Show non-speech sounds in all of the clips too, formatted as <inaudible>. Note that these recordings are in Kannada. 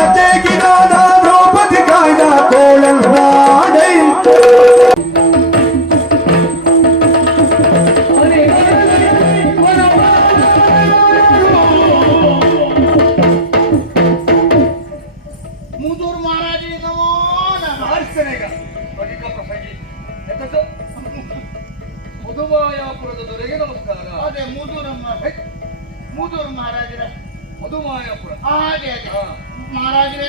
ಲತೆಗಿನಾದ ದ್ರೌಪದಿ ಕಾಯ್ದ ಕೋಳಲ್ನಾಡೈ ಮುದೂರ್ ಮಹಾರಾಜ ನಮೋ ನಮಃ. ಆರಿಸ್ತೇನೆ ಈಗ ಬಳಿಕ ಪ್ರಸಂಗಿ ಎಂತದ್ದು? ಮಧುಮಾಯಾಪುರದ ದೊರೆಗೆ ನಮಸ್ಕಾರ. ಅದೇ ಮುದೂರ್ ಮ- ಮುದೂರ್ ಮಹಾರಾಜರ ಮಧುಮಾಯಾಪುರ. ಹಾಗೆ ಅದೇ ಹಾ. ಮಹಾರಾಜರೇ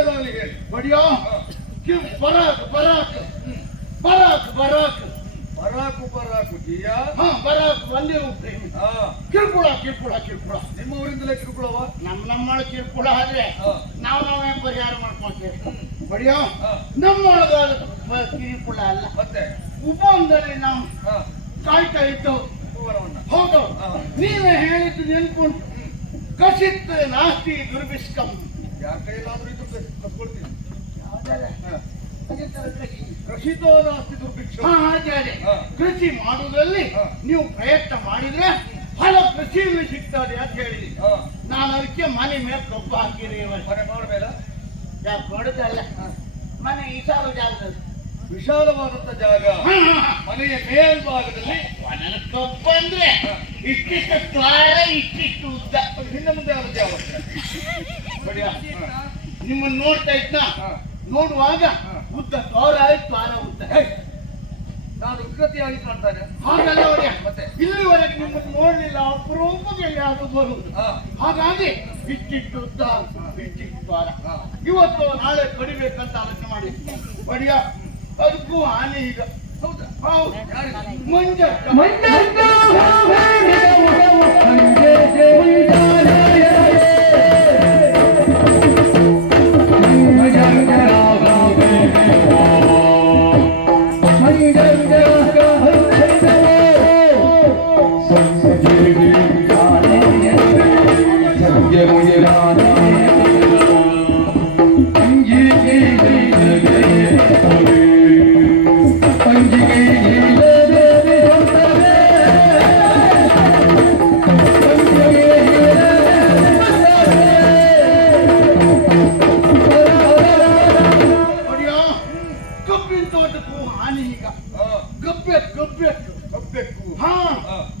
ಬಿದ್ದೆ ಅವನಿಗೆ ಬಡಿಯೋ ಬರಾಕ್ ಬರಾಕ್. ಬರಾಕ್ ಬರಾಕ್. ಬರಾಕು ಬರಾಕು ಜೀಯ. ಹಾ ಬರಾಕ್ ಒಂದೇ ಪ್ರೇಮಿ ಹಾ. ಕಿರ್ಕುಳ ಕಿರ್ಕುಳ ಕಿರ್ಕುಳ. ನಿಮ್ಮ ಊರಿಂದಲೇ ಕಿರುಕುಳವ? ನಮ್ ನಮ್ಮೊಳಗೆ ಕಿರ್ಕುಳ ಆದ್ರೆ ನಾವು ನಾವ್ ಪರಿಹಾರ ಮಾಡ್ಕೊಂತೇವೆ ಬಡಿಯೋ? ನಮ್ಮೊಳಗ ಕಿರುಕುಳ ಅಲ್ಲ. ಮತ್ತೆ? ಉಪ ಅಂದರೆ ನಾವು ಕಾಯ್ತಾ ಇದ್ದು? ಉಪವನವನ್ನ. ಹೌದು. ನೀವೇ ಹೇಳಿದ್ದು ನೆನ್ಕೊಂಡು ಕಸಿತ್ ನಾಸ್ತಿ ದುರ್ಬಿಸ್ಕಂ ಯಾರ ಕೈಲಾದ್ರೂ ಹಾ. ಕೃಷಿ ಕೃಷಿತೋ ನಾಸ್ತಿ ದುರ್ಭಿಕ್ಷ. ಹಾ, ಹಾಗೆ ಹಾಗೆ. ಕೃಷಿ ಮಾಡುವುದರಲ್ಲಿ. ನೀವು ಪ್ರಯತ್ನ ಮಾಡಿದ್ರೆ ಫಲ ಕೃಷಿಯಲ್ಲಿ ಸಿಗ್ತದೆ ಅಂತ ಹೇಳಿ. ನಾನು ಅದಕ್ಕೆ ಮನೆ ಮೇಲೆ ಕಬ್ಬು ಹಾಕಿರಿ ಮನೆ ಮಾಡಬೇಡ? ಮನೆ ವಿಶಾಲ ಜಾಗದಲ್ಲಿ. ವಿಶಾಲವಾದಂತ ಜಾಗ. ಮನೆಯ ಮೇಲ್ಭಾಗದಲ್ಲಿ. ಮನೆಯ ಕಬ್ಬು ಅಂದ್ರೆ ಇಷ್ಟಿಷ್ಟು ದ್ವಾರ ಇಷ್ಟಿಷ್ಟು ಉದ್ದ. ಹಿಂದೆ ಮುಂದೆ ಆದ ಜಾಗ? ಬಡಿಯ. ನಿಮ್ಮನ್ನು ನೋಡ್ತಾ ಇದ್ನ? ಹಾ. ನೋಡುವಾಗ. ಉದ್ದ ತೋರ ಆಯ್ತು ದ್ವಾರ ಉದ್ದ. ಹೇ, ನಾನು ವಿಕೃತಿಯಾಗಿ ಕಾಣ್ತಾನೆ. ಹಾಗಲ್ಲ ಒಡೆಯ ಮತ್ತೆ? ಇಲ್ಲಿವರೆಗೆ ನಿಮ್ಮನ್ನು ನೋಡ್ಲಿಲ್ಲ ಅಪರೂಪದಲ್ಲಿ ಅದು ಬರುವುದು. ಹಾಗಾಗಿ ಇಷ್ಟಿಟ್ಟು ಉದ್ದ ಇಷ್ಟಿಟ್ಟು ದ್ವಾರ ಇವತ್ತು ನಾಳೆ ಕಡಿಬೇಕಂತ ಆಲೋಚನೆ ಮಾಡಿ ಬಡಿಯ ಅದಕ್ಕೂ ಹಾನಿ ಈಗ. ಹೌದಾ? ಹೌದು. ಮಂಜ ಮಂಜ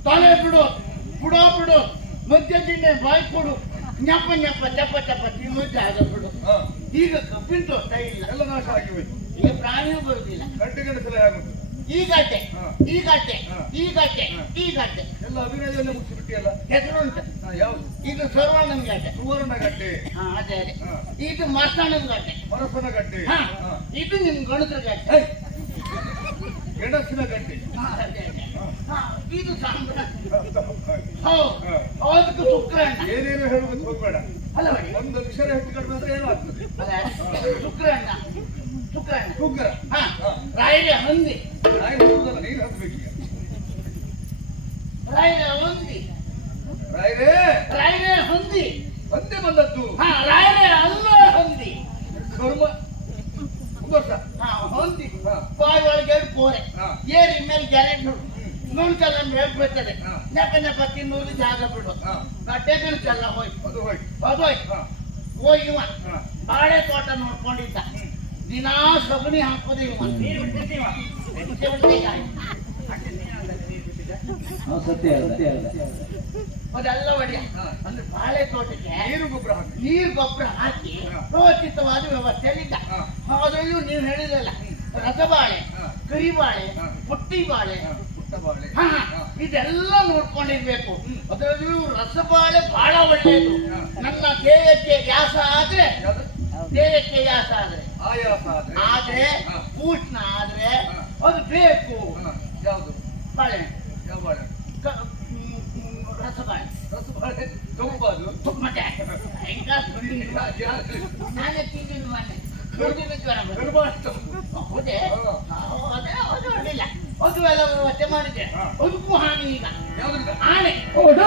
ತಲೆ ಬಿಡು ಬುಡ ಬಿಡು ಮಧ್ಯ ದಿನ ಬಾಯಿ ಕೊಡು. ಜ್ಞಾಪ ಜ್ಞಾಪ ಚಪ್ಪ ಚಪ್ಪ ತಿನ್ನು ಜಾಗ ಬಿಡು. ಈಗ ಕಬ್ಬಿನ ತೋಟ ಇಲ್ಲ ಎಲ್ಲ ನಾಶ ಆಗಿ ಇಲ್ಲಿ ಈಗ ಪ್ರಾಣಿಯೂ ಬರುದಿಲ್ಲ. ಗಂಟೆ ಗಂಟೆ ಆಗುತ್ತೆ. ಈಗಟ್ಟೆ ಹಾ. ಈಗಟ್ಟೆ ಹಾ. ಈಗಟ್ಟೆ ಹಾ. ಈಗಟ್ಟೆ ಎಲ್ಲ ಅಭಿನಯದಲ್ಲೇ ಮುಗಿಸಿ ಬಿಟ್ಟಿಯಲ್ಲ ಹೆಸರುಂಟು ಹಾ, ಯಾವುದು? ಇದು ಸರ್ವಾನಂದ ಗಟ್ಟೆ ಸುವರ್ಣ ಗಡ್ಡೆ ಹಾ ಅದೇ ಅದೇ. ಇದು ಮರ್ತಾನಂದ ಗಟ್ಟೆ ಮರಸನ ಹಾ. ಇದು ನಿಮ್ ಗಣತ್ರ ಗಟ್ಟೆ ಹೇ, ಗೆಣಸಿನ ಗಡ್ಡೆ ಅದೇ ಅದೇ. ಇದು ಸಾಂಬ್ರ. ಹೌದು ಅದಕ್ಕೆ ಶುಕ್ರಣ್ಣ ಏನೇನು ಹೇಳುವುದು ಹೋಗ್ಬೇಡ ಅಲ್ಲ ಬಡಿ ಒಂದು ಅಕ್ಷರ ಹೆಚ್ಚು ಕಡಿಮೆ ಅಂದ್ರೆ ಏನಾಗ್ತದೆ ಶುಕ್ರಣ್ಣ ಶುಕ್ರಣ್ಣ ಉಗ್ರ ಹಾ. ರಾಯರೇ ಹಂದಿ ನಾಯಿ ಹೋಗುದಲ್ಲ ನೀನು ಹತ್ಬೇಕೀಗ ರಾಯರೇ ಹಂದಿ ರಾಯರೇ ರಾಯರೇ ಹಂದಿ ಬಂದೆ ಬಂದದ್ದು ಹಾ ರಾಯರೇ ಅಲ್ಲ ಹಂದಿ ಕರ್ಮ ಕುಂಬರ್ಸ ಹಾ ಹಂದಿ. ಬಾಯಿ ಒಳಗೆ ಬೋರೆ. ಏರಿ ಮೇಲೆ ಗೆರೆ ಬಿಡು ನುಣ್ಕಲ್ಲ ಮೇಲೆ ಬೀಳ್ತದೆ. ನೆಪ ನೆಪ ತಿನ್ನೋದು ಜಾಗ ಬಿಡು. ಗಡ್ಡೆ ಗೆಣಸೆಲ್ಲ ಹೋಯ್ತು ಅದು ಹೋಯ್ತು ಅದು ಹೋಯ್ತು ಹಾ. ಇವ. ಬಾಳೆ ತೋಟ ನೋಡ್ಕೊಂಡಿದ್ದ. ದಿನಾ ಸಗಣಿ ಹಾಕೋದು ಇವ. ನೀರು ಬಿಟ್ಟೆ ಸತ್ಯ ಸತ್ಯ ಅದೆಲ್ಲ ಒಡೆಯ. ಅಂದ್ರೆ ಬಾಳೆ ತೋಟಕ್ಕೆ ನೀರು ಗೊಬ್ಬರ ನೀರು ಗೊಬ್ಬರ ಹಾಕಿ. ವ್ಯವಸ್ಥಿತವಾದ ವ್ಯವಸ್ಥೆಯಲ್ಲಿದ್ದ. ಅದರಲ್ಲೂ ನೀವು ಹೇಳಿದ್ರಲ್ಲ. ರಸಬಾಳೆ. ಕರಿಬಾಳೆ ಪುಟ್ಟಿ ಬಾಳೆ ಹಾ. ಹಾ. ಇದೆಲ್ಲ ನೋಡ್ಕೊಂಡಿರ್ಬೇಕು. ಅದರಲ್ಲೂ ರಸಬಾಳೆ ಬಹಳ ಒಳ್ಳೆಯದು. ನನ್ನ ದೇಹಕ್ಕೆ ಗ್ಯಾಸ ಆದ್ರೆ ಯಾವ್ದು? ದೇಹಕ್ಕೆ ಗ್ಯಾಸ ಆದ್ರೆ. ಆಯಾಸ ಆದ್ರೆ? ಆದ್ರೆ ಹಾ. ಆದ್ರೆ ಹಾ. ಅದು ಬೇಕು. ಹಾ, ಯಾವ್ದು? ಬಾಳೆ. ಯಾವ ಬಾಳೆ? ಕ- ರಸಬಾಳೆ. ರಸಬಾಳೆ ತುಂಬ ಮತ್ತೆ ಹೆಂಗ ನಾನೇ ತಿಂದಿದ್ದು ಮೊನ್ನೆ. ಗರ್ಭಾಷ್ಟ ಹೌದೇ? ಹಾ. ಹಾ, ಅದೇ ಅದು ಅಡ್ಡಿಲ್ಲ. ಎಲ್ಲ ವ್ಯವಸ್ಥೆ ಮಾಡಿದ್ದೆ ಹಾ. ಅದಕ್ಕೂ ಹಾನಿ ಈಗ ಆನೆ ಗಿಡ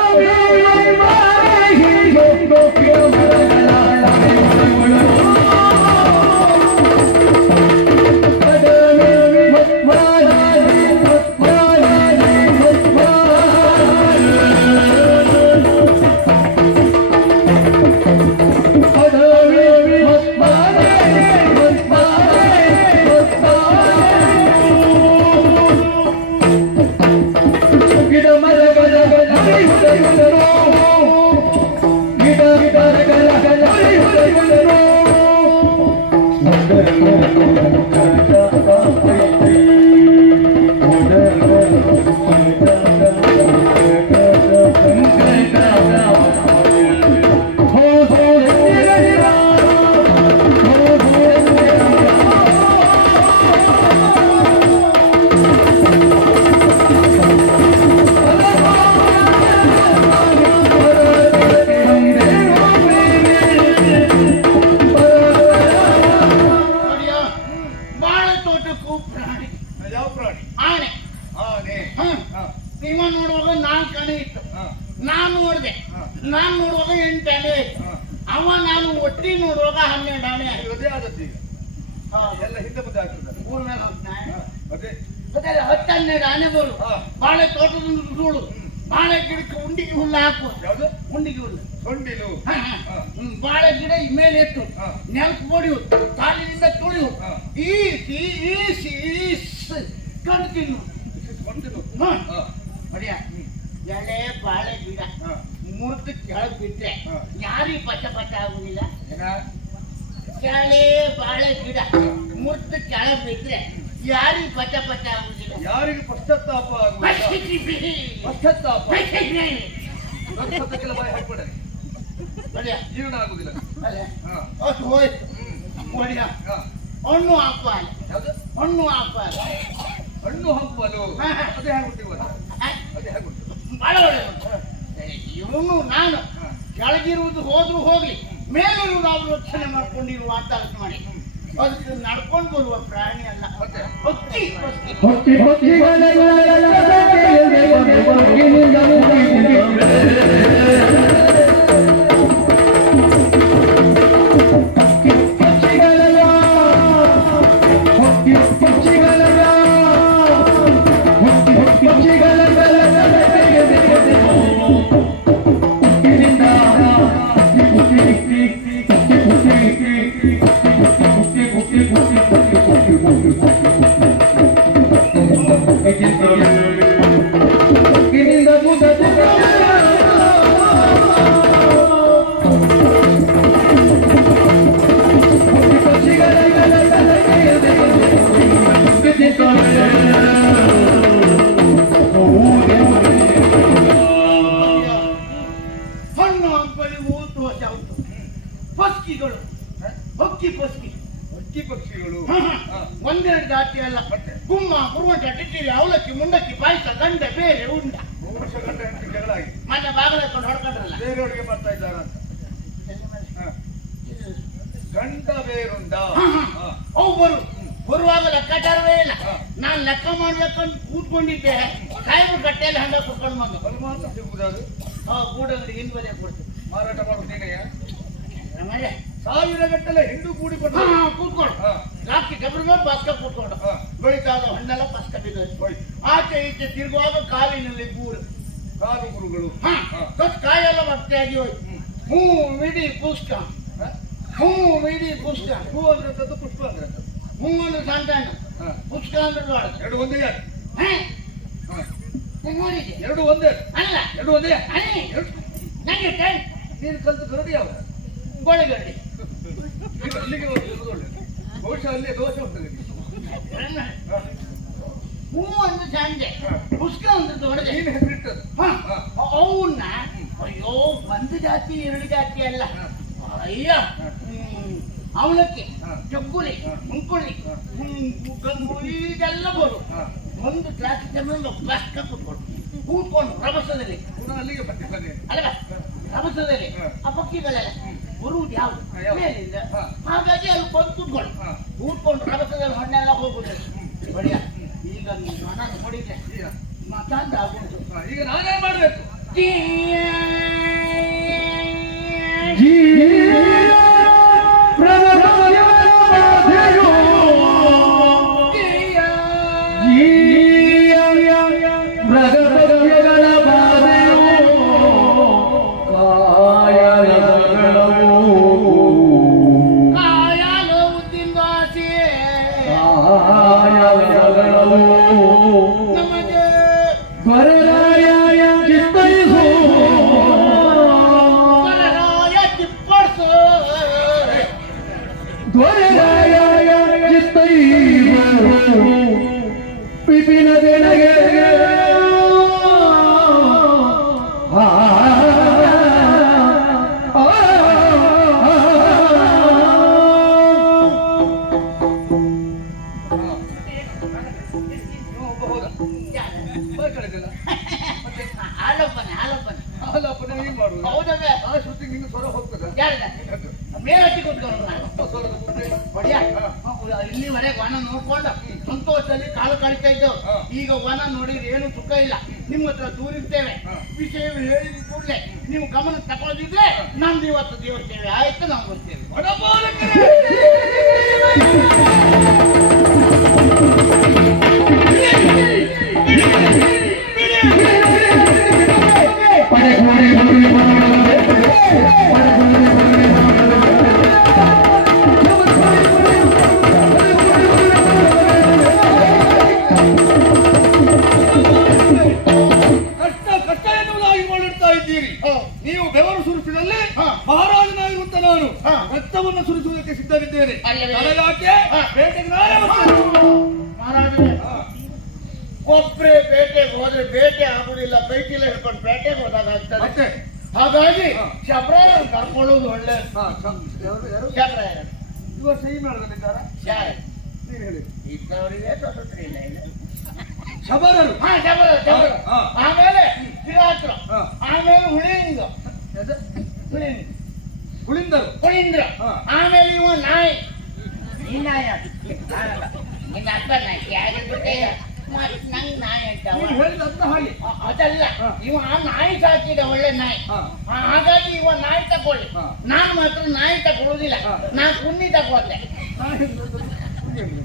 ಹುಲ್ಲು ಹಾಕುವ ಯಾವ್ದು ಹುಲ್ಲು ಸೊಂಡಿಲು ಹ, ಹ. ಹಾ. ಹ್ಮ್, ಬಾಳೆ ಗಿಡ ಮೇಲೆ ಎತ್ತು. ಹಾ. ನೆಲಕ್ಕೆ ಹೊಡೆಯುವುದು ಕಾಲಿನಿಂದ ತುಳಿಯು. ಹಾ. ಈಸಿ ಈಸಿ ಈಸ್. ತಿನ್ನು. ಹಾ. ಎಳೆ ಬಾಳೆ ಗಿಡ. ಹಾ. ಮುರಿದು ಕೆಳಗೆ ಬಿಟ್ಟೆ ಹಾ. ಯಾರಿಗೆ ಪಚ್ಚ ಪಚ್ಚ ಆಗುದಿಲ್ಲ? ಏನ? ಎಳೆ ಬಾಳೆ ಗಿಡ. ಮುರಿದು ಕೆಳಗೆ ಬಿಟ್ರೆ ಯಾರಿಗೆ ಪಚ್ಚ ಪಚ್ಚ ಆಗುದಿಲ್ಲ? ಯಾರಿಗೆ ಪಶ್ಚಾತ್ತಾಪ ಆಗುವುದಿಲ್ಲ ಪಶ್ಚಾತ್ತಾಪ. ಬಾಯಿ ಹೊಡಿಯ ಜೀವನ ಆಗುದಿಲ್ಲ. ಹಾ, ಅಷ್ಟು ಹೋಯ್ತು ಹ್ಮ್, ಹೊಡಿಯ ಹಾ. ಹಣ್ಣು ಹಾಕುವ ಯಾವ್ದು? ಹಣ್ಣು ಹಾಕುವ ಹಣ್ಣು ಹಂಪಲು ಹಾ. ಅದೇ ಹಾಕ್ಬಿಟ್ಟಿವಲ್ಲ ಅದೇ ಹಾಕ್ಬಿಟ್ಟು ಬಹಳ ಒಳ್ಳೆ ಇವನು ನಾನು. ಕೆಳಗಿರುವುದು ಹೋದ್ರು ಹೋಗ್ಲಿ ಮೇಲಿರುವುದು ಅವರು ರಕ್ಷಣೆ ಮಾಡ್ಕೊಂಡಿರುವ ಅಂತ ಅರ್ಥ ಮಾಡಿ. ಅದಕ್ಕೆ ನಡ್ಕೊಂಡು ಬರುವ ಪ್ರಾಣಿ ಅಲ್ಲ ಮತ್ತೆ? ಹಕ್ಕಿ ಹಕ್ಕಿ. Thank you. ಬರುವಾಗ ಲೆಕ್ಕಾಚಾರವೇ ಇಲ್ಲ. ನಾನು ಲೆಕ್ಕ ಮಾಡ್ಬೇಕಂತ ಕೂತ್ಕೊಂಡಿದ್ದೆ. ಸಾಹೇಬ್ರು ಕಟ್ಟೆಯಲ್ಲಿ ಹಂಗ ಕುತ್ಕೊಂಡು ಬಂದು. ಗೂಡಂಗಡಿ ಹಿಂದ್ ಬದಿಯ ಕೊಡ್ತೀನಿ. ಮಾರಾಟ ಆಮೇಲೆ ಸಾವಿರ ಗಟ್ಟಲೆ ಹಿಂಡು ಕೂಡಿ ಹಾ, ಕೂತ್ಕೊಂಡು. ರಾತ್ರಿ ಗಬ್ರ ಮೇಲೆ ಬಾಸ್ಕ ಕೂತ್ಕೊಂಡು. ಹಾ. ಬೆಳಿತಾದ ಹಣ್ಣೆಲ್ಲ ಪಸ್ಕ ಬಿದ್ದೋಯ್ತು ಆಚೆ ಈಚೆ ತಿರುಗುವಾಗ ಕಾಲಿನಲ್ಲಿ ಗೂಡು. ಕಾಲು ಗುರುಗಳು. ಕತ್ ಕಾಯೆಲ್ಲ ಮತ್ತೆ ಆಗಿ ಹೋಯ್ತು. ಹ್ಞೂ ಮಿಡಿ ಹಾ? ಹ್ಞೂ ಮಿಡಿ ಪುಸ್ತಕ ಹೂ ಅಂದ್ರೆ ಪುಷ್ಪ ಅಂದ್ರೆ ಅಂದ್ರೆ ಸಂತಾನ ಹಾ. ಪುಸ್ತಕ ಅಂದ್ರೆ ಎರಡು ಒಂದೇ. ಎರಡು ಒಂದೇ. ಅಲ್ಲ. ಎರಡು ಒಂದೇ. ನಂಗೆ ನೀನು ಕಲ್ತು ಗರಡಿ ಯಾವ ಗೋಳೆ ಗರಡಿ ಅಲ್ಲಿಗೆ ಬಹುಶಃ ಅಲ್ಲೇ ದೋಷ ನಿನಗೆ. ಹಾ. ಅಂದ್ರೆ ಸಂಜೆ ಪುಸ್ತಕ ಅಂದ್ರೆ ದೊಡ್ಡದೆ. ಏನು ಹೆಸರಿಟ್ಟದ್ದು ಅವನ್ನ ಅಯ್ಯೋ ಒಂದು ಜಾತಿ ಎರಡು ಜಾತಿ ಅಲ್ಲ. ಅಯ್ಯ. ಹ್ಮ್, ಹ. ಮುಂಕುಳಿ ಈಗೆಲ್ಲ ಬರು ಒಂದು ಟ್ರಾಫಿಕ್ ಜನರಲ್ಲಿ ಬ್ಲಾಸ್ಕ ಕೂತ್ಕೊಂಡು ಕೂತ್ಕೊಂಡು ರಭಸದಲ್ಲಿ. ಅಲ್ಲಿಗೆ ಅಲ್ಲ ಅಲ್ವಾ ರಭಸದಲ್ಲಿ. ಹ. ಆ ಪಕ್ಷಿಗಳೆಲ್ಲ ಬರುವುದು ಯಾವುದು? ಮೇಲಿಂದ. ಹಾಗಾಗಿ ಅಲ್ಲಿ ಬಂದು ಕೂತ್ಕೊಂಡು. ಕೂತ್ಕೊಂಡು ರಭಸದಲ್ಲಿ ಹಣ್ಣೆಲ್ಲ ಹೋಗುದು ಬಡಿಯ ಈಗ ನೋಡಿದ್ರೆ ಈಗ? ಮತಾಂತ ಆಗುಂಟು ಹ, ಈಗ ನಾನೇನ್ ಮಾಡ್ಬೇಕು? हाँ ಶಬರರು ಹಾ ಶಬರರು ಶಬರರು ಹಾ. ಆಮೇಲೆ ಕಿರಾತ್ರ ಹಾ. ಆಮೇಲೆ ಹುಳಿಂಗ? ಹುಳಿಂಗ ಕುಳಿಂದರು ಹುಳಿಂದ್ರ ಹಾ. ಆಮೇಲೆ ಇವ ನಾಯಿ ನಾಯಿ ನಾನಲ್ಲ. ನಿನ್ನ ಅಪ್ಪ ನಾಯಿ ಯಾರಿಗೆ ಗೊತ್ತೇ ಮತ್ತ್ ನಂಗ್ ನಾಯಿ ಅಂತ ಅವ. ನೀವು ಹೇಳಿದಂತ ಹಾಗೆ ಅ- ಅದಲ್ಲ ಹಾ. ಇವ ಆ ನಾಯಿ ಸಾಕಿದ ಒಳ್ಳೆ ನಾಯಿ ಹಾ. ಆ, ಹಾಗಾಗಿ ಇವ ನಾಯಿ ತಕೊಳ್ಳಿ ಹಾ. ನಾನು ಮಾತ್ರ ನಾಯಿ ತಗೊಳ್ಳೋದಿಲ್ಲ ಹಾ. ನಾ ಕುನ್ನಿ ತಗೊಳ್ತೆ ನಾನು ಹೇಳಿದ್ದು.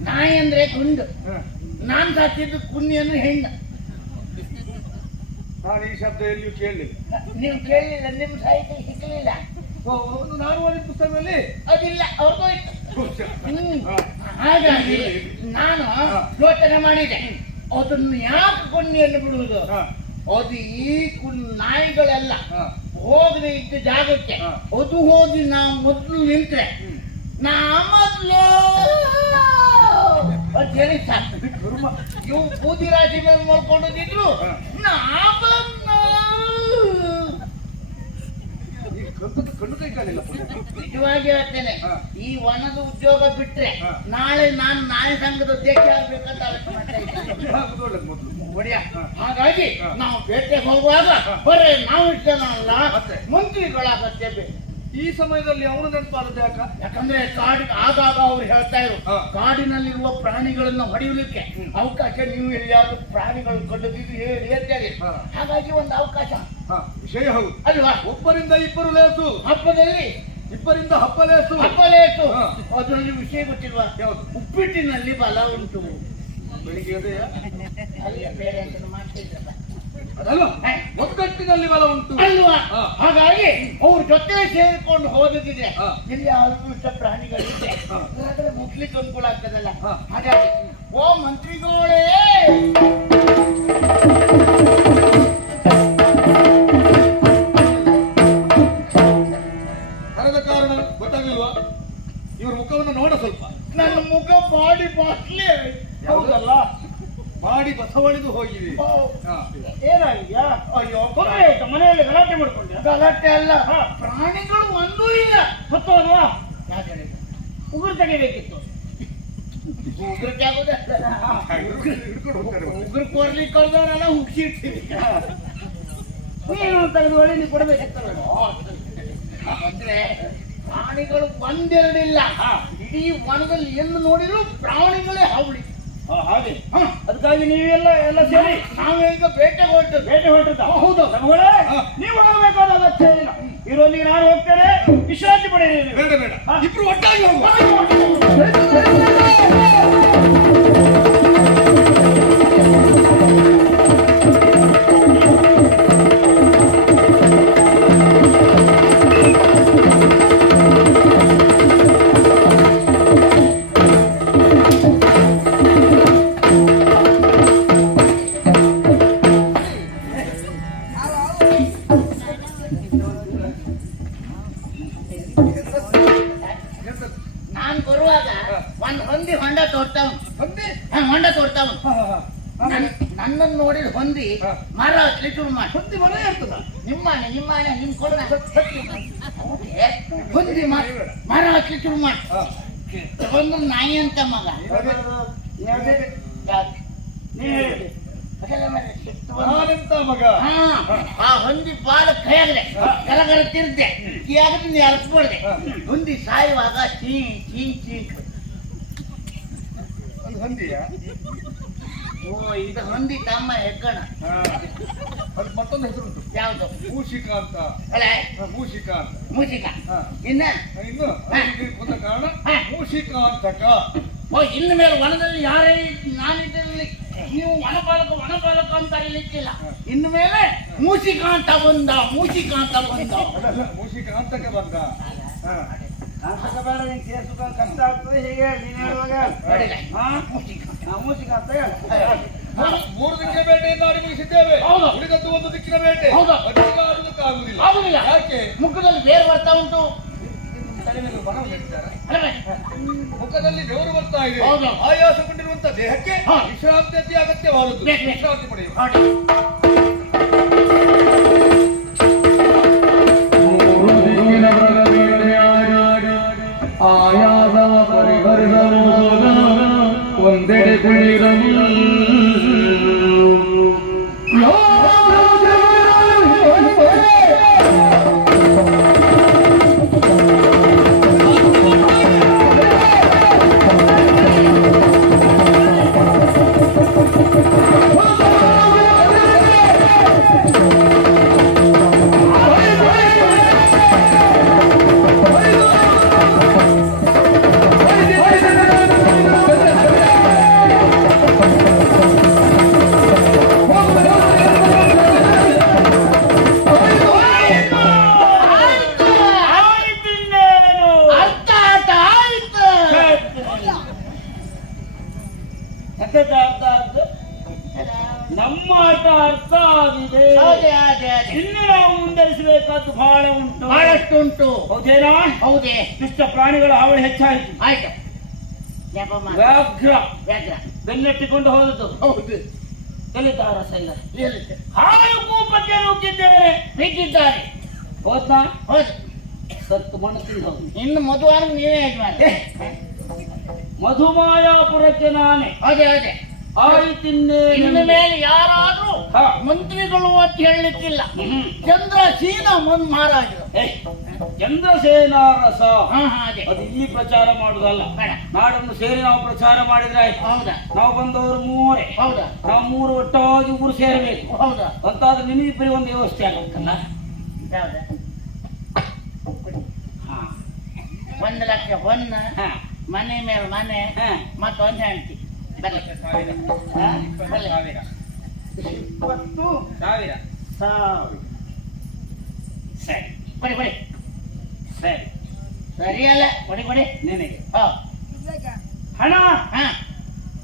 ನಾಯಿ ಅಂದ್ರೆ ಗುಂಡು. ನಾನ್ ಸಾಕಿದ್ದು ಕುನ್ನಿ ಅಂದ್ರೆ ಹೆಣ್ಣು ನಾನು ಈ ಶಬ್ದ ಎಲ್ಲಿಯೂ ಕೇಳಲಿಲ್ಲ ನೀವು ಕೇಳಲಿಲ್ಲ ನಿಮ್ ಸಾಹಿತ್ಯ ಸಿಕ್ಕಲಿಲ್ಲ ಒಂದು ನಾನು ಓದಿದ ಪುಸ್ತಕದಲ್ಲಿ ಅದಿಲ್ಲ ಅವ್ರಿಗೂ ಇತ್ತು. ಹಾಗಾಗಿ ನಾನು. ಯೋಚನೆ ಮಾಡಿದೆ ಅದನ್ನು ಯಾಕೆ ಕುನ್ನಿಯಲ್ಲಿ ಬಿಡುವುದು ಅದು ಈ ಕುನ್ ನಾಯಿಗಳೆಲ್ಲ. ಹೋಗದೆ ಇದ್ದ ಜಾಗಕ್ಕೆ. ಅದು ಹೋಗಿ ನಾವು ಮೊದಲು ನಿಂತ್ರೆ ಹ್ಮ್. ನಾ ಮೊದಲು ಅಂತ ಹೇಳಿ ಸಾಕು ಧರ್ಮ. ಇವು ಬೂದಿ ರಾಶಿ ಮೇಲೆ ನೋಡ್ಕೊಂಡು ಹಾ. ನಾ ಬಂದು ಈ ಕಲ್ತದ್ದು ಕಣ್ಣು ಕೈ ಕಾಲಿಲ್ಲ ಪುಣ್ಯ. ನಿಜವಾಗಿ ಹೇಳ್ತೇನೆ ಈ ವನದ ಉದ್ಯೋಗ ಬಿಟ್ರೆ ನಾಳೆ ನಾನು ನಾಳೆ ಸಂಘದ ಅಧ್ಯಕ್ಷ ಆಗ್ಬೇಕಂತ ಆಲೋಚನೆ ಮಾಡ್ತಾ ಇದ್ದೀನಿ ಒಡೆಯ ಹಾಗಾಗಿ. ನಾವು ಬೇಟೆಗೆ ಹೋಗುವಾಗ. ಬರೇ ನಾವು ಇಷ್ಟ ಅಲ್ಲ ಮತ್ತೆ? ಮಂತ್ರಿಗಳ ಬೇಕು ಈ ಸಮಯದಲ್ಲಿ ಅವನು ನೆನಪಾದದ್ದು ಯಾಕ? ಯಾಕಂದ್ರೆ ಕಾಡಿ ಆಗಾಗ ಅವ್ರು ಹೇಳ್ತಾ ಇದ್ರು ಕಾಡಿನಲ್ಲಿರುವ ಪ್ರಾಣಿಗಳನ್ನ ಹೊಡೆಯಲಿಕ್ಕೆ ಅವಕಾಶ ನೀವು ಎಲ್ಲಿಯಾದ್ರೂ ಪ್ರಾಣಿಗಳು ಕಂಡುದಿದ್ದು ಹೇಳಿ ಹೇಳ್ತಾರೆ. ಹಾಗಾಗಿ ಒಂದು ಅವಕಾಶ. ವಿಷಯ ಹೌದು. ಅಲ್ವಾ? ಒಬ್ಬರಿಂದ ಇಬ್ಬರು ಲೇಸು. ಹಬ್ಬದಲ್ಲಿ? ಇಬ್ಬರಿಂದ ಹಬ್ಬ ಲೇಸು. ಹಬ್ಬಲೇಟು ಹಾ. ಅದರಲ್ಲಿ ವಿಷಯ ಗೊತ್ತಿಲ್ವಾ? ಉಪ್ಪಿಟ್ಟಿನಲ್ಲಿ ಬಲ ಉಂಟು. ಬೆಳಿಗ್ಗೆ ಅಲ್ಲಿ ಬೇರೆ ಅಂತ. ಒಗ್ಗಟ್ಟಿನಲ್ಲಿ ಬಲ ಉಂಟು. ಅಲ್ವಾ? ಹಾಗಾಗಿ ಅವ್ರ ಜೊತೆ ಸೇರಿಕೊಂಡು ಹೋದಿದೆ ಹಾ. ಇಲ್ಲಿ ಅದೃಷ್ಟ ಪ್ರಾಣಿಗಳಿದೆ. ಮುಟ್ಲಿಕ್ಕೆ ಅನುಕೂಲ ಆಗ್ತದಲ್ಲ. ಹಾಗಾಗಿ ಓ ಮಂತ್ರಿಗಳೇ! ಕರೆದ ಕಾರಣ ಗೊತ್ತಾಗಿಲ್ವಾ ಇವ್ರ ಮುಖವನ್ನು ನೋಡ ಸ್ವಲ್ಪ. ನನ್ನ ಮುಖ ಬಾಡಿ ಬಾಟ್ಲಿ ಹೌದಲ್ಲ ಒಳಿದು ಹೋಗಿದೆ ಹಾ. ಏನಾಗಿದ್ಯಾ? ಅಯ್ಯೋ ಮನೆಯಲ್ಲಿ ಗಲಾಟೆ ಮಾಡ್ಕೊಂಡೆ. ಗಲಾಟೆ ಅಲ್ಲ. ಪ್ರಾಣಿಗಳು ಒಂದೂ ಇಲ್ಲ. ಹೊತ್ತೋದು? ಉಗುರು ತೆಗಿಬೇಕಿತ್ತು. ಉಗ್ರಕ್ಕೆ ಹೋಗ್ತಾರೆ ಮತ್ತೆ. ಉಗ್ರ ಕೊರ್ಲಿಕ್ಕೆ ನೀನು ತೆಗೆದು ಒಳ್ಳೆ ನೀವು ಕೊಡಬೇಕಿತ್ತಲ್ಲ ಅಂದ್ರೆ ಪ್ರಾಣಿಗಳು ಒಂದೆರಡಿಲ್ಲ. ಇಡೀ ವನದಲ್ಲಿ ಎಲ್ಲಿ ನೋಡಿದ್ರು ಪ್ರಾಣಿಗಳೇ ಹಾವಳಿ ಹಾಗೆ. ಅದಕ್ಕಾಗಿ ನೀವೆಲ್ಲ ಎಲ್ಲ ಸೇರಿ ನಾವೀಗ ಈಗ ಹೊರಟು. ಬೇಟೆ ಹೊರಟಿದ್ದ? ಹೌದು. ನೀವು ಹೋಗಬೇಕಾದ ಅಗತ್ಯ ಇಲ್ಲ. ಇರೋದಿಗೆ ನಾನು ಹೋಗ್ತೇನೆ. ವಿಶ್ರಾಂತಿ ಪಡೆಯಿರಿ ನೀವು. ಬೇಡ ಬೇಡ. ಇಬ್ರು ಒಟ್ಟಾಗಿ ಹೋಗುವ. ನನ್ನನ್ನು ನೋಡಿ ಹೊಂದಿ. ಮರ ಶುರು ಮಾಡಿ. ಮರ ಇರ್ತದ? ನಿಮ್ಮನೆ ನಿಮ್ಮನೆ ನಿಮ್ ಕೊಡ ಹೊಂದಿ? ಮರ ಶುರು ಮಾಡಿ. ಒಂದು ನಾಯಿ ಅಂತ ಮಗ. ಆ ಹೊಂದಿ ಪಾಲ ಕೈಯಾಗದೆ ಕೆಳಗಡೆ ತಿರ್ದೆ. ಕಿಯಾಗದಿಂದ ನೀ ಹಾ. ಹೊಂದಿ ಸಾಯುವಾಗ ಚೀ ಚೀ ಚೀ. ಹೊಂದಿಯ? ಓ ಇದು ಹೊಂದಿ ತಮ್ಮ ಹೆಗ್ಗಣ. ಅದಕ್ಕೆ ಮತ್ತೊಂದು ಹೆಸರುಂಟು ಯಾವುದು? ಮೂಷಿಕ ಅಂತ. ಅಲ್ಲ ಮೂಷಿಕ ಅಂತ. ಇನ್ನ? ಇನ್ನು ಕೊಂದ ಕಾರಣ ಮೂಷಿಕ ಅಂತಕ ಓ ಇನ್ನು ಮೇಲೆ ವನದಲ್ಲಿ ಯಾರೇ ನಾನಿದ್ದಲ್ಲಿ ನೀವು ವನಪಾಲಕ ವನಪಾಲಕ ಅಂತ ಇಲ್ಲಿಕ್ಕಿಲ್ಲ ಇನ್ನು ಮೇಲೆ ಅಂತ ಬಂದ ಮೂಸಿಕ ಅಂತ ಬಂದ. ಮೂಷಿಕ ಅಂತಕ ಬಂದ. ಹಾ. ಬೇಡ ನೀನು ಸೇರ್ಸ್ಕೊಂಡು ಕಷ್ಟ ಆಗ್ತದೆ. ಹೀಗೆ ನೀನು ಹೇಳುವಾಗ. ಮೂರು- ದಿಕ್ಕಿನ ಬೇಟೆಯನ್ನು ಹೌದು. ಉಳಿದದ್ದು ಒಂದು ದಿಕ್ಕಿನ ಬೇಟೆ. ಆಡುವುದಕ್ಕಾಗುವುದಿಲ್ಲ ಆಗುದಿಲ್ಲ ಯಾಕೆ? ಮುಖದಲ್ಲಿ ಬೇರೆ ಬರ್ತಾ ಉಂಟು. ಮುಖದಲ್ಲಿ ಬೆವರು ಬರ್ತಾ ಇದೆ. ಹೌದು. ಆಯಾಸಗೊಂಡಿರುವಂತ ದೇಹಕ್ಕೆ ಹಾ. ವಿಶ್ರಾಂತಿ ಅತಿ ಅಗತ್ಯವಾದದ್ದು. ವಿಶ್ರಾಂತಿ ಪಡೆಯುವ ಮುಂದರಿಸಬೇಕಾದ್ದು ಬಹಳ ಉಂಟು. ಬಹಳಷ್ಟು ಉಂಟು. ಹೌದೇನಾ? ಹೌದೇ. ದುಷ್ಟ ಪ್ರಾಣಿಗಳ ಹಾವಳಿ ಹೆಚ್ಚಾಯಿತು. ಆಯ್ತು. ವ್ಯಾಘ್ರ. ವ್ಯಾಘ್ರ. ಬೆನ್ನಟ್ಟಿಕೊಂಡು ಹೋದದ್ದು. ಹೌದು. ಎಲ್ಲಿದ್ದಾರ ಸೈಲ? ಹಾಳು ಕೂಪಕ್ಕೆ ನುಗ್ಗಿದ್ದೇವೆ. ಬಿದ್ದಿದ್ದಾರೆ ಹೋದ್ನಾ? ಹೌದು. ಸತ್ತು ಮಣ್ಣು ತಿಂದು ಇನ್ನು ಮಧುವಾರ ನೀವೇ ಯಜಮಾನ. ಮಧುಮಾಯಾಪುರಕ್ಕೆ ನಾನೇ. ಅದೇ ಅದೇ. ಆಯ್ತು ಇನ್ನು ಮೇಲೆ ಯಾರಾದ್ರೂ. ಮಂತ್ರಿಗಳು ಅಂತ ಹೇಳಲಿಕ್ಕಿಲ್ಲ. ಚಂದ್ರಸೇನ ಚಂದ್ರ ಸೀನಾ ಮುಂದ್ ಮಹಾರಾಜರು ಹಾ ಹಾ ಅದೇ ಅದು ಇಲ್ಲಿ ಪ್ರಚಾರ ಮಾಡುದಲ್ಲ. ನಾಡನ್ನು ಸೇರಿ ನಾವು ಪ್ರಚಾರ ಮಾಡಿದ್ರೆ ಆಯ್ತು. ಹೌದಾ? ನಾವು ಬಂದವರು ಮೂವರೇ. ಹೌದಾ? ನಾವು ಮೂರು ಒಟ್ಟಾಗಿ ಊರು ಸೇರಬೇಕು. ಹೌದಾ? ಅಂತಾದ್ರೆ ನಿಮಗಿಬ್ಬರಿಗೆ ಒಂದು ವ್ಯವಸ್ಥೆ ಹಾ. ಒಂದು ಲಕ್ಷ ಹೊನ್ನ ಮನೆ ಮೇಲೆ ಮನೆ ಹಾ. ಮತ್ತೊಂದು ಹೆಂಡತಿ? ಬರಲಿ. ಇಪ್ಪತ್ತು. ಸಾವಿರ. ಸಾವಿರ. ಸರಿ. ಕೊಡಿ ಕೊಡಿ. ಸರಿ. ಸರಿ ಅಲ್ಲ ಕೊಡಿ ಕೊಡಿ. ನಿನಗೆ. ಹಾ. ಹಣ? ಹಾ.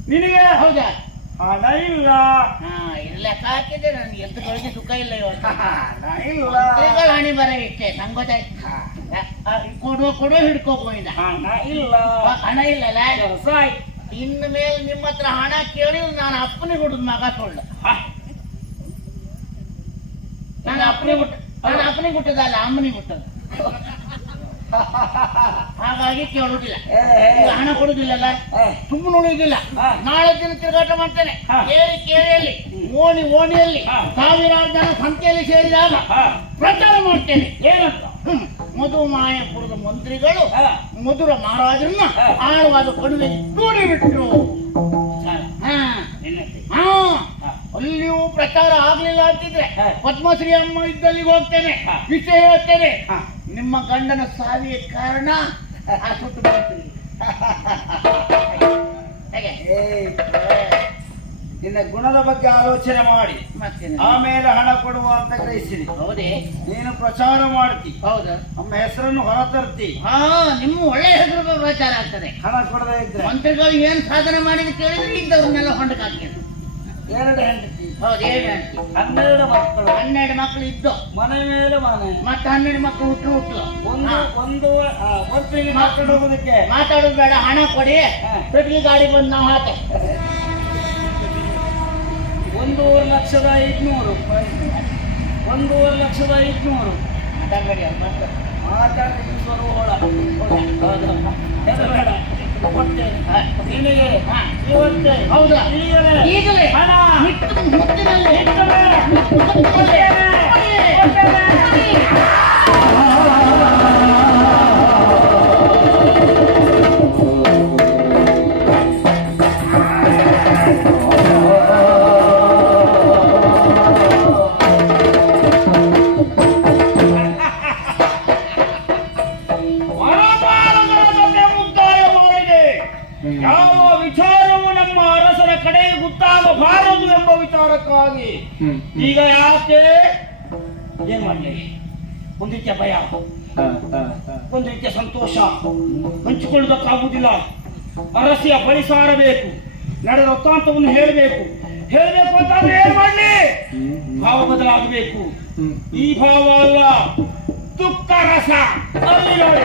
ನಿನಗೆ? ಹೌದಾ? ಹಣ ಇಲ್ಲ. ಹಾ ಇದು ಲೆಕ್ಕ ಹಾಕಿದೆ ನನಗೆ ಎದ್ದುಗಳಿಗೆ ಸುಖ ಇಲ್ಲ ಇವತ್ತು. ಹಣ ಇಲ್ಲ. ಮಂತ್ರಿಗಳ ಹಣಿ ಬರ ಇಷ್ಟೇ ನಂಗೆ ಗೊತ್ತಾಯ್ತು. ಆ, ಆ, ಕೊಡುವ ಕೊಡುವ ಹಿಡ್ಕೋಬೋಯ್ದ ಹಣ ಇಲ್ಲ. ಹಣ ಇಲ್ಲ ಕೆಲಸ ಆಯ್ತು. ಇನ್ನು ಮೇಲೆ ನಿಮ್ಮ ಹತ್ರ ಹಣ ಕೇಳಿ ನಾನು ಅಪ್ಪನಿಗೆ ಹುಡುದ್ ಮಗ ತೊಳ್ಳ ನಾನು ಅಪ್ಪನಿಗೆ ಹುಟ್ಟ ನಾನು ಅಪ್ಪನಿಗೆ ಹುಟ್ಟದಲ್ಲ ಅಮ್ಮನಿಗೆ ಹುಟ್ಟದ. ಹಾಗಾಗಿ ಕೇಳುದಿಲ್ಲ. ಹಣ ಕೊಡುದಿಲ್ಲಲ್ಲ. ಸುಮ್ಮನೆ ಉಳಿದಿಲ್ಲ ನಾಳೆ ದಿನ ತಿರುಗಾಟ ಮಾಡ್ತೇನೆ. ಕೇಳಿ ಕೇಳಿಯಲ್ಲಿ ಓಣಿ ಓಣಿಯಲ್ಲಿ. ಸಾವಿರಾರು ಜನ ಸಂಖ್ಯೆಯಲ್ಲಿ ಸೇರಿದಾಗ. ಪ್ರಚಾರ ಮಾಡ್ತೇನೆ. ಏನಂತ? ಹ್ಮ್. ಮಧು ಮಾಯಪುರದ ಮಂತ್ರಿಗಳು. ಮಧುರ ಮಹಾರಾಜರನ್ನ ಆಳವಾದ ಕಡುವೆ ನೋಡಿಬಿಟ್ಟರು. ಅಲ್ಲಿಯೂ ಪ್ರಚಾರ ಆಗ್ಲಿಲ್ಲ ಅಂತಿದ್ರೆ ಪದ್ಮಶ್ರೀ ಅಮ್ಮ ಇದ್ದಲ್ಲಿ ಹೋಗ್ತೇನೆ. ವಿಷಯ ಹೇಳ್ತೇನೆ. ನಿಮ್ಮ ಗಂಡನ ಸಾವಿಗೆ ಕಾರಣ ಆ ಸುಟ್ಟು <laughs> ನಿನ್ನ ಗುಣದ ಬಗ್ಗೆ ಆಲೋಚನೆ ಮಾಡಿ? ಆಮೇಲೆ ಹಣ ಕೊಡುವ ಅಂತ ಗ್ರಹಿಸಿದೆ ಹೌದೇ? ನೀನು ಪ್ರಚಾರ ಮಾಡ್ತಿ. ಹೌದು. ನಮ್ಮ ಹೆಸರನ್ನು ಹೊರತರ್ತಿ. ಹಾ ನಿಮ್ಮ ಒಳ್ಳೆ ಹೆಸರು ಪ್ರಚಾರ ಆಗ್ತದೆ. ಹಣ ಕೊಡದೇ ಇದ್ರೆ. ಮಂತ್ರಿಗಳು ಏನ್ ಸಾಧನೆ ಮಾಡಿದ ಕೇಳಿದ್ರೆ ಈಗ ಹಾಕಿದ್ರು ಎರಡು ಹೆಂಡತಿ. ಹೌದು ಏನ್ ಹೇಳ್ತಿ ಹನ್ನೆರಡು ಮಕ್ಕಳು. ಹನ್ನೆರಡು ಮಕ್ಕಳು ಇದ್ದು. ಮನೆ ಮೇಲೆ ಮನೆ. ಮತ್ತೆ ಹನ್ನೆರಡು ಮಕ್ಕಳು ಹುಟ್ಟು ಹುಟ್ಟು ಒಂದು ಒಂದು ಒಟ್ಟಿಗೆ ಮಾಡ್ಕೊಂಡು ಹೋಗೋದಕ್ಕೆ ಮಾತಾಡೋದು ಬೇಡ ಹಣ ಕೊಡಿ. ಪ್ರತಿ ಗಾಡಿ ಬಂದು ನಾವು ಹಾಕ. ಒಂದೂವರೆ ಲಕ್ಷದ ಐದ್ನೂರು. ಒಂದೂವರೆ ಲಕ್ಷದ ಐದ್ನೂರು. ಮಾತಾಡಿ ಹೆದರಬೇಡ. ಕೊಡ್ತೇನೆ. ನಿನಗೆ ಇವತ್ತೇ ಹೌದಾ. ಈಗಲೇ. ಹಣ. ಯಾವ ವಿಚಾರವು ನಮ್ಮ ಅರಸರ ಕಡೆ ಗೊತ್ತಾಗಬಾರದು ಎಂಬ ವಿಚಾರಕ್ಕಾಗಿ. ಈಗ ಯಾಕೆ? ಏನ್ ಮಾಡ್ಲಿ? ಒಂದು ರೀತಿಯ ಭಯ ಒಂದಿಕ್ಕೆ ಸಂತೋಷ. ಹಂಚಿಕೊಳ್ಳುವುದಕ್ಕಾಗುವುದಿಲ್ಲ. ಅರಸಿಯ ಬಳಿ ಸಾರಬೇಕು. ನಡೆದ ವೃತ್ತಾಂತವನ್ನು ಹೇಳಬೇಕು. ಹೇಳಬೇಕು ಅಂತಂದ್ರೆ ಏನ್ ಮಾಡ್ಲಿ. ಭಾವ ಬದಲಾಗಬೇಕು. ಈ ಭಾವ ಅಲ್ಲ ದುಃಖ ರಸ ಅಲ್ಲಿ ನೋಡಿ